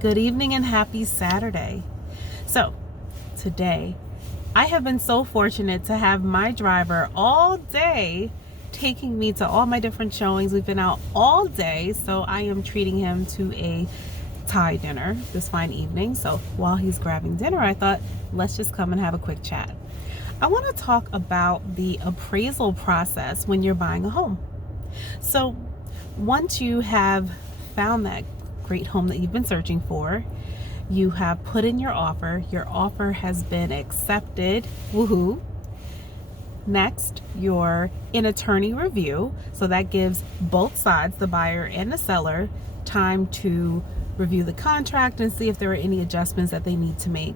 Good evening and happy Saturday. So today I have been so fortunate to have my driver all day taking me to all my different showings. We've been out all day, so I am treating him to a Thai dinner this fine evening. So while he's grabbing dinner, I thought, let's just come and have a quick chat. I want to talk about the appraisal process when you're buying a home. So once you have found that great home that you've been searching for, you have put in your offer has been accepted, woohoo. Next, you're in attorney review, so that gives both sides, the buyer and the seller, time to review the contract and see if there are any adjustments that they need to make.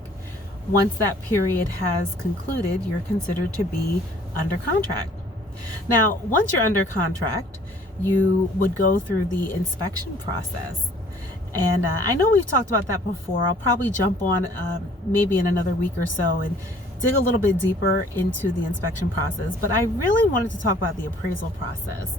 Once that period has concluded, you're considered to be under contract. Now, once you're under contract, you would go through the inspection process. And I know we've talked about that before. I'll probably jump on maybe in another week or so and dig a little bit deeper into the inspection process. But I really wanted to talk about the appraisal process.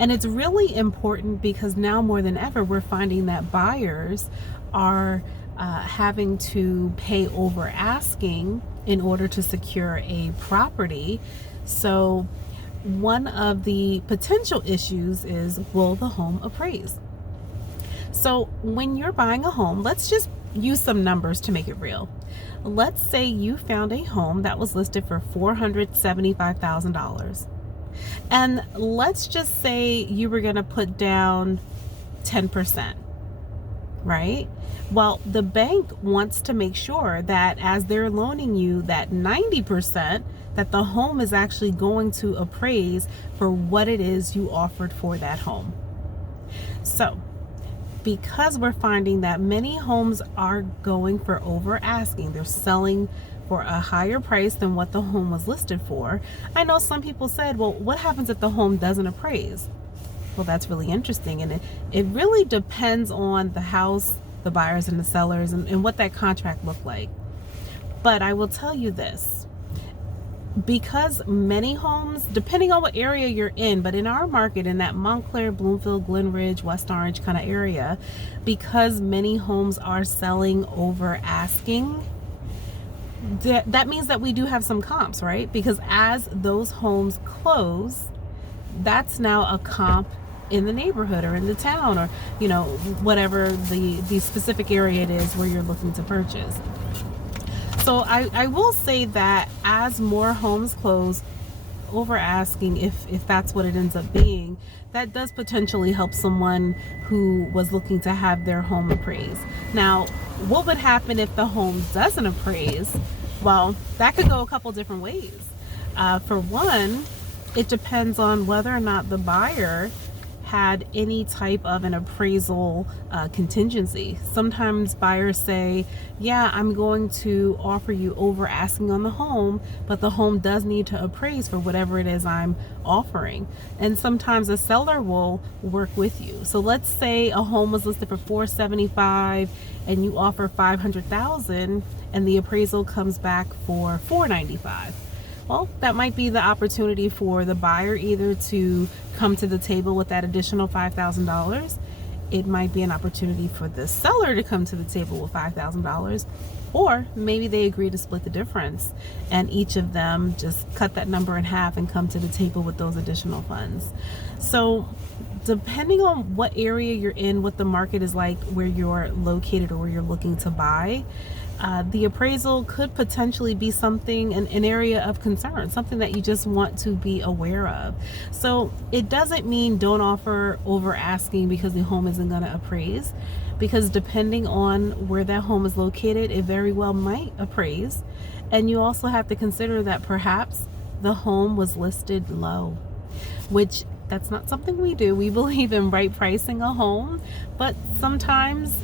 And it's really important because now more than ever, we're finding that buyers are having to pay over asking in order to secure a property. So one of the potential issues is, will the home appraise? So when you're buying a home, let's just use some numbers to make it real. Let's say you found a home that was listed for $475,000. And let's just say you were going to put down 10%, right? Well, the bank wants to make sure that as they're loaning you that 90%, that the home is actually going to appraise for what it is you offered for that home. So because we're finding that many homes are going for over asking, they're selling for a higher price than what the home was listed for. I know some people said, well, what happens if the home doesn't appraise? Well, that's really interesting. And it really depends on the house, the buyers and the sellers, and what that contract looked like. But I will tell you this, because many homes, depending on what area you're in, but in our market, in that Montclair, Bloomfield, Glen Ridge, West Orange kind of area, because many homes are selling over asking, that means that we do have some comps, right? Because as those homes close, that's now a comp in the neighborhood or in the town, or whatever the specific area it is where you're looking to purchase. So I will say that as more homes close, over asking, if that's what it ends up being, that does potentially help someone who was looking to have their home appraised. Now, what would happen if the home doesn't appraise? Well, that could go a couple different ways. For one, it depends on whether or not the buyer had any type of an appraisal contingency. Sometimes buyers say, yeah, I'm going to offer you over asking on the home, but the home does need to appraise for whatever it is I'm offering. And sometimes a seller will work with you. So let's say a home was listed for $475,000 and you offer $500,000 and the appraisal comes back for $495,000. Well, that might be the opportunity for the buyer either to come to the table with that additional $5,000. It might be an opportunity for the seller to come to the table with $5,000, or maybe they agree to split the difference and each of them just cut that number in half and come to the table with those additional funds. So depending on what area you're in, what the market is like where you're located or where you're looking to buy, the appraisal could potentially be something, an area of concern, something that you just want to be aware of. So it doesn't mean don't offer over asking because the home isn't going to appraise, because depending on where that home is located, it very well might appraise. And you also have to consider that perhaps the home was listed low, which that's not something we do. We believe in right pricing a home, but sometimes,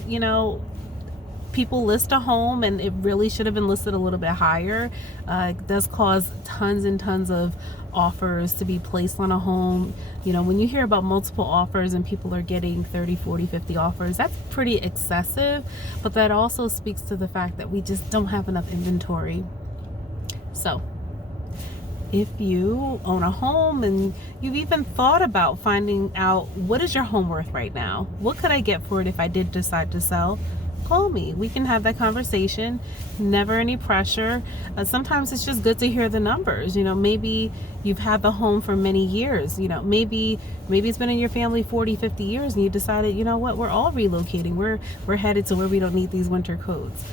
people list a home and it really should have been listed a little bit higher. It does cause tons and tons of offers to be placed on a home. When you hear about multiple offers and people are getting 30, 40, 50 offers, that's pretty excessive, but that also speaks to the fact that we just don't have enough inventory. So if you own a home and you've even thought about finding out, what is your home worth right now? What could I get for it if I did decide to sell? call me. We can have that conversation. Never any pressure. Sometimes it's just good to hear the numbers. Maybe you've had the home for many years. Maybe it's been in your family 40, 50 years, and you decided, you know what, we're all relocating. We're headed to where we don't need these winter coats.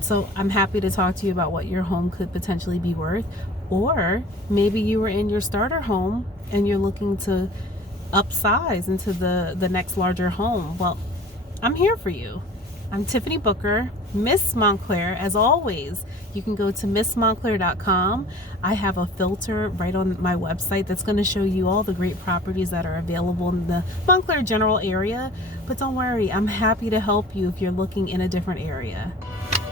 So I'm happy to talk to you about what your home could potentially be worth. Or maybe you were in your starter home and you're looking to upsize into the next larger home. Well, I'm here for you. I'm Tiffany Booker, Miss Montclair. As always, you can go to missmontclair.com. I have a filter right on my website that's going to show you all the great properties that are available in the Montclair general area. But don't worry, I'm happy to help you if you're looking in a different area.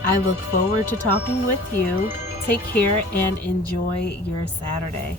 I look forward to talking with you. Take care and enjoy your Saturday.